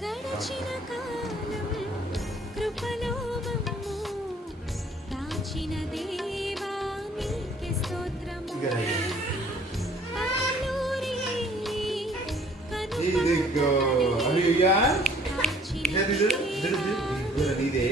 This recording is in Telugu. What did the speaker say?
గడచిన కాలం కృపలో మమ్ము దాచిన దేవా నీకే స్తోత్రము పాలూరి ఇదిగో అయ్యా ఇది నీదే